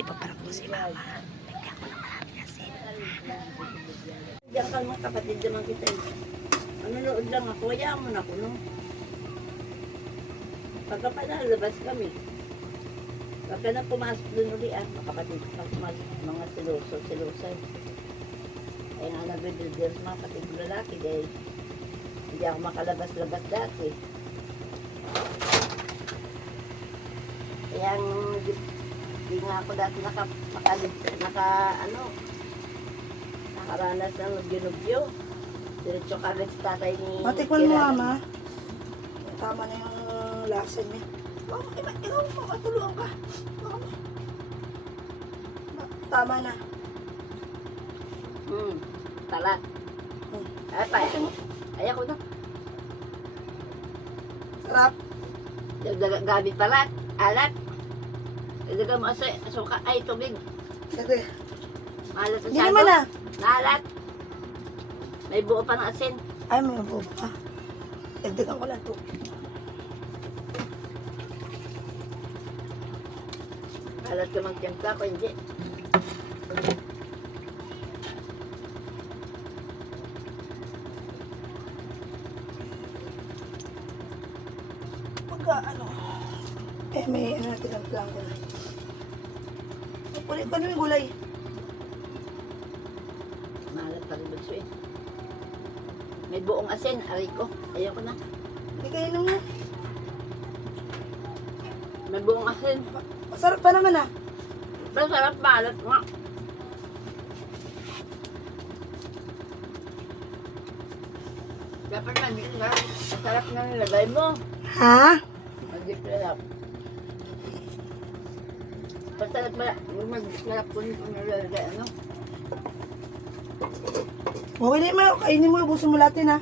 Ipaparap ko si mama. Lagyan ko ng marami kasi. Diyan ka mga kapatid naman kita eh. Manonood lang ako, hayaan mo na ako, no? Pagka pa nalabas kami, pagka na pumasok doon uli ah, mga kapatid, pag pumasok mga siloso, silosay. Kaya nga nabibilders mga kapatid lalaki dahil hindi ako makalabas-labas dati. Kaya ang hindi nga ako dati naka, makalib, naka, ano, nakaranas ng nagyunugyo. Diretso kagad sa tatay ni Matikman mo, ama. Tama na yung lasa niya. Oh, ikaw, ikaw, makatulungan ka. Mama. Tama na. Hmm, talat. Hmm. Ay, pa, ayaw ko na. Sarap. Gabi talat, alat. Dagdaga mo sa suka, ay tubig. Sige. Maalat Hindi masyado. naman na. Maalat. May buo pa ng asin. Ay, may buo pa. Dagdagan ko lang to. Alat ka magtimpla ko, hindi. Pagka ano. Eh, may ano natin ang plan ko na. Ko na yung gulay. Maalat pa rin bunso eh. May buong asin, aray ko. Ayaw ko na. Hindi kayo nung May buong asin. Masarap pa naman ah. Pero sarap maalat nga. Dapat na. Ang sarap na nilagay mo. Ha? Mag-gip na lang. Pasarap mo mag-gip na lang kung kung nilalagay ano. Okay na mo. Kainin mo. Ubusin mo lahat yun ha.